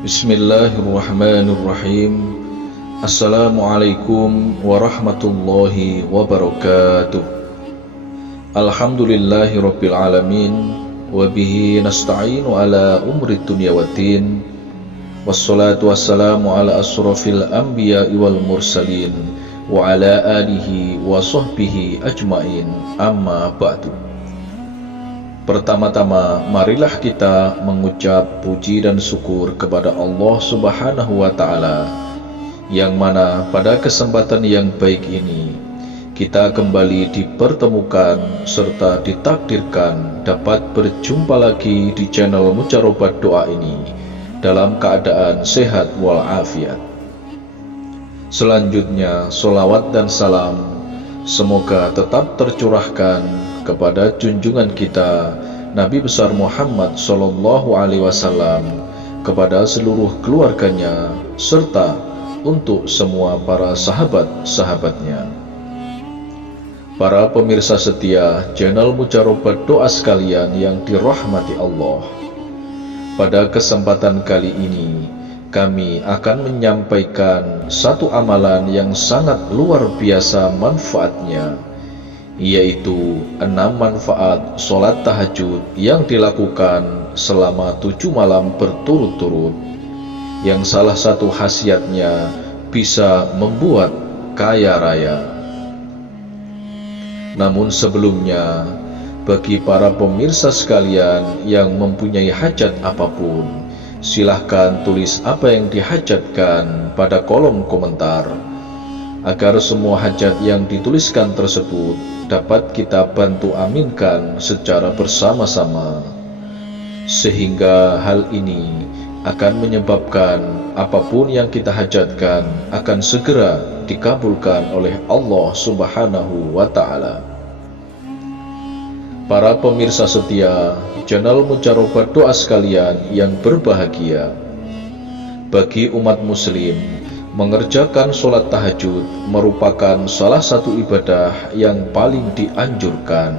Bismillahirrahmanirrahim. Assalamualaikum warahmatullahi wabarakatuh. Alhamdulillahirabbil alamin wa bihi nasta'inu ala umri dunya waddin. Wassalatu wassalamu ala asrafil anbiya'i wal mursalin wa ala alihi wa sahbihi ajmain. Amma ba'du. Pertama-tama, marilah kita mengucap puji dan syukur kepada Allah Subhanahu wa Ta'ala, yang mana pada kesempatan yang baik ini kita kembali dipertemukan serta ditakdirkan dapat berjumpa lagi di channel Mujarobat Doa ini dalam keadaan sehat walafiat. Selanjutnya, sholawat dan salam semoga tetap tercurahkan kepada junjungan kita Nabi besar Muhammad Sallallahu Alaihi Wasallam, kepada seluruh keluarganya serta untuk semua para sahabat-sahabatnya. Para pemirsa setia channel Mujarobat Doa sekalian yang dirahmati Allah, pada kesempatan kali ini kami akan menyampaikan satu amalan yang sangat luar biasa manfaatnya, yaitu 6 manfaat sholat tahajud yang dilakukan selama 7 malam berturut-turut, yang salah satu khasiatnya bisa membuat kaya raya. Namun sebelumnya, bagi para pemirsa sekalian yang mempunyai hajat apapun, silahkan tulis apa yang dihajatkan pada kolom komentar, agar semua hajat yang dituliskan tersebut dapat kita bantu aminkan secara bersama-sama, sehingga hal ini akan menyebabkan apapun yang kita hajatkan akan segera dikabulkan oleh Allah Subhanahu wa Ta'ala. Para pemirsa setia channel Mujarobat Doa sekalian yang berbahagia, bagi umat muslim, mengerjakan sholat tahajud merupakan salah satu ibadah yang paling dianjurkan.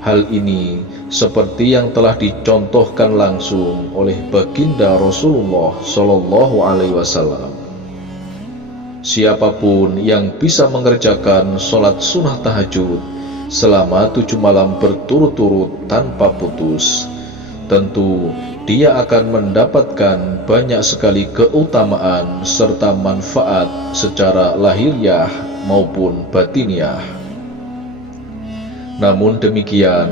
Hal ini seperti yang telah dicontohkan langsung oleh baginda Rasulullah Shallallahu Alaihi Wasallam. Siapapun yang bisa mengerjakan sholat sunnah tahajud selama 7 malam berturut-turut tanpa putus, tentu dia akan mendapatkan banyak sekali keutamaan serta manfaat secara lahiriah maupun batiniah. Namun demikian,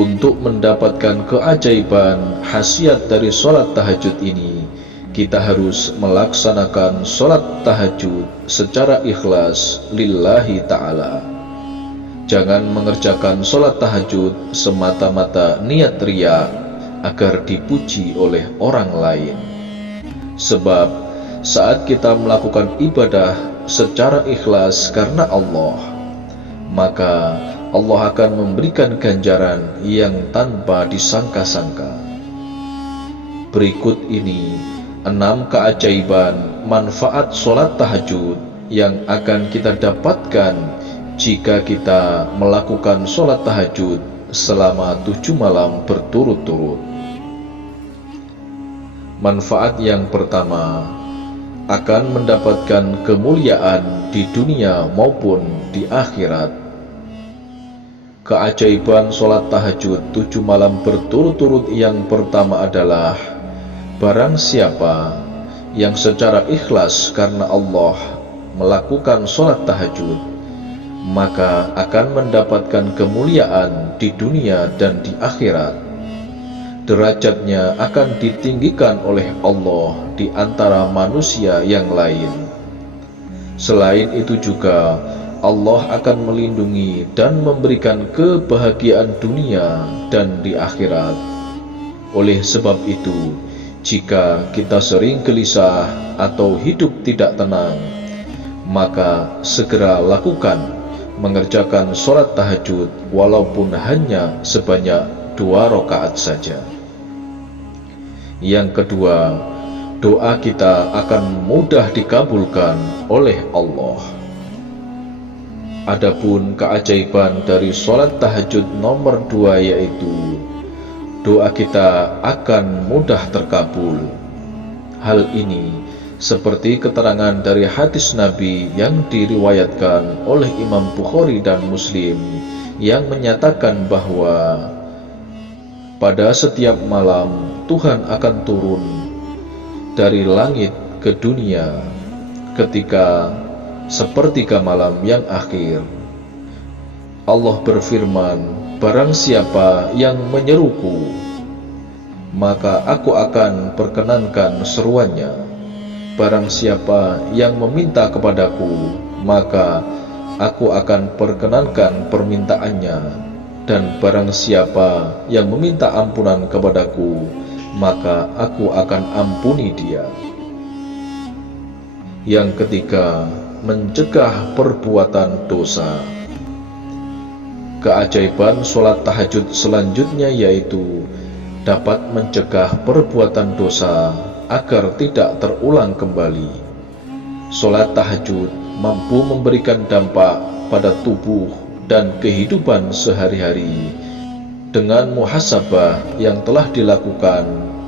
untuk mendapatkan keajaiban khasiat dari sholat tahajud ini, kita harus melaksanakan sholat tahajud secara ikhlas lillahi ta'ala. Jangan mengerjakan sholat tahajud semata-mata niat riya agar dipuji oleh orang lain. Sebab saat kita melakukan ibadah secara ikhlas karena Allah, maka Allah akan memberikan ganjaran yang tanpa disangka-sangka. Berikut ini 6 keajaiban manfaat sholat tahajud yang akan kita dapatkan jika kita melakukan sholat tahajud selama 7 malam berturut-turut. Manfaat yang pertama, akan mendapatkan kemuliaan di dunia maupun di akhirat. Keajaiban sholat tahajud 7 malam berturut-turut yang pertama adalah, barang siapa yang secara ikhlas karena Allah melakukan sholat tahajud, maka akan mendapatkan kemuliaan di dunia dan di akhirat. Derajatnya akan ditinggikan oleh Allah di antara manusia yang lain. Selain itu juga, Allah akan melindungi dan memberikan kebahagiaan dunia dan di akhirat. Oleh sebab itu, jika kita sering gelisah atau hidup tidak tenang, maka segera lakukan mengerjakan sholat tahajud walaupun hanya sebanyak 2 rakaat saja. Yang kedua, doa kita akan mudah dikabulkan oleh Allah. Adapun keajaiban dari sholat tahajud nomor 2 yaitu doa kita akan mudah terkabul. Hal ini seperti keterangan dari hadis Nabi yang diriwayatkan oleh Imam Bukhari dan Muslim yang menyatakan bahwa pada setiap malam Tuhan akan turun dari langit ke dunia ketika sepertiga malam yang akhir. Allah berfirman, barang siapa yang menyeruku, maka aku akan perkenankan seruannya. Barang siapa yang meminta kepadaku, maka aku akan perkenankan permintaannya. Dan barang siapa yang meminta ampunan kepadaku, maka aku akan ampuni dia. Yang ketiga, mencegah perbuatan dosa. Keajaiban sholat tahajud selanjutnya yaitu dapat mencegah perbuatan dosa agar tidak terulang kembali. Sholat tahajud mampu memberikan dampak pada tubuh dan kehidupan sehari-hari dengan muhasabah yang telah dilakukan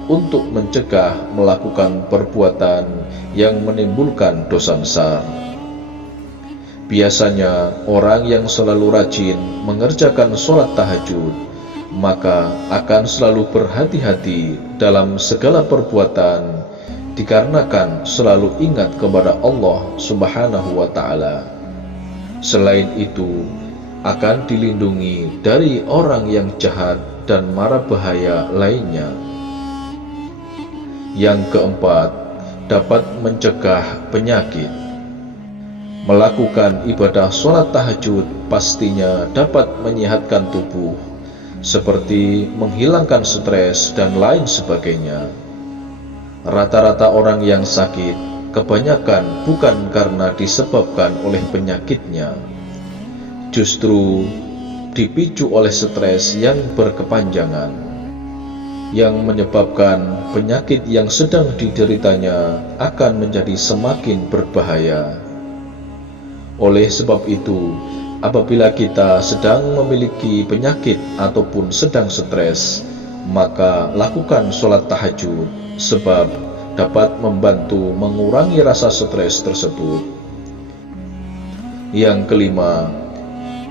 untuk mencegah melakukan perbuatan yang menimbulkan dosa besar. Biasanya orang yang selalu rajin mengerjakan sholat tahajud maka akan selalu berhati-hati dalam segala perbuatan dikarenakan selalu ingat kepada Allah Subhanahu wa Ta'ala. Selain itu, akan dilindungi dari orang yang jahat dan mara bahaya lainnya. Yang keempat, dapat mencegah penyakit. Melakukan ibadah sholat tahajud pastinya dapat menyehatkan tubuh, seperti menghilangkan stres dan lain sebagainya. Rata-rata orang yang sakit kebanyakan bukan karena disebabkan oleh penyakitnya, justru dipicu oleh stres yang berkepanjangan, yang menyebabkan penyakit yang sedang dideritanya akan menjadi semakin berbahaya. Oleh sebab itu, apabila kita sedang memiliki penyakit ataupun sedang stres, maka lakukan sholat tahajud sebab dapat membantu mengurangi rasa stres tersebut. Yang kelima,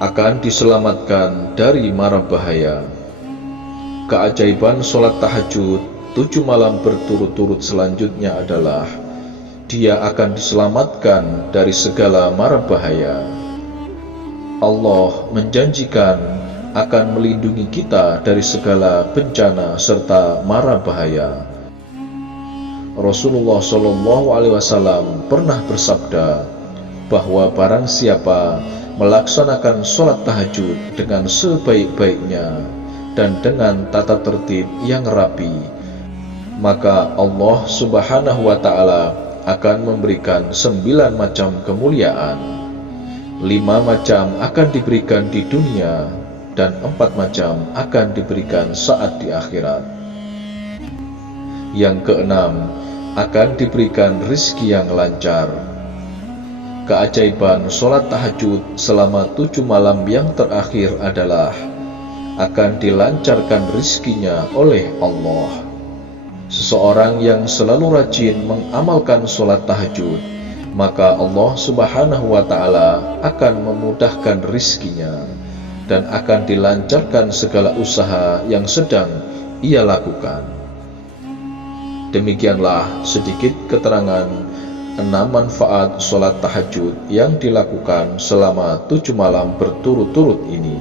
akan diselamatkan dari mara bahaya. Keajaiban sholat tahajud 7 malam berturut-turut selanjutnya adalah dia akan diselamatkan dari segala mara bahaya. Allah menjanjikan akan melindungi kita dari segala bencana serta mara bahaya. Rasulullah SAW pernah bersabda bahwa barang siapa melaksanakan sholat tahajud dengan sebaik-baiknya dan dengan tata tertib yang rapi, maka Allah Subhanahu wa Ta'ala akan memberikan 9 macam kemuliaan. 5 macam akan diberikan di dunia dan 4 macam akan diberikan saat di akhirat. Yang keenam, akan diberikan rizki yang lancar. Keajaiban sholat tahajud selama 7 malam yang terakhir adalah akan dilancarkan rizkinya oleh Allah. Seseorang yang selalu rajin mengamalkan sholat tahajud, maka Allah Subhanahu wa Ta'ala akan memudahkan rizkinya dan akan dilancarkan segala usaha yang sedang ia lakukan. Demikianlah sedikit keterangan 6 manfaat sholat tahajud yang dilakukan selama 7 malam berturut-turut ini.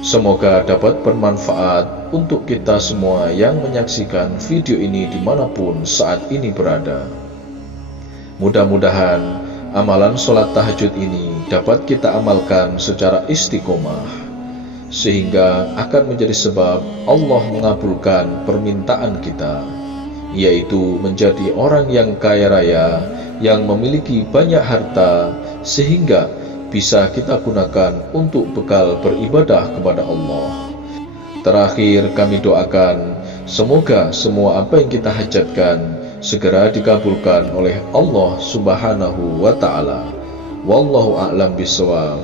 Semoga dapat bermanfaat untuk kita semua yang menyaksikan video ini dimanapun saat ini berada. Mudah-mudahan amalan sholat tahajud ini dapat kita amalkan secara istiqomah, sehingga akan menjadi sebab Allah mengabulkan permintaan kita, yaitu menjadi orang yang kaya raya, yang memiliki banyak harta, sehingga bisa kita gunakan untuk bekal beribadah kepada Allah. Terakhir kami doakan, semoga semua apa yang kita hajatkan segera dikabulkan oleh Allah Subhanahu wa Ta'ala. Wallahu a'lam bishawab.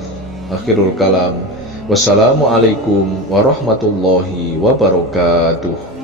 Akhirul kalam. Wassalamualaikum warahmatullahi wabarakatuh.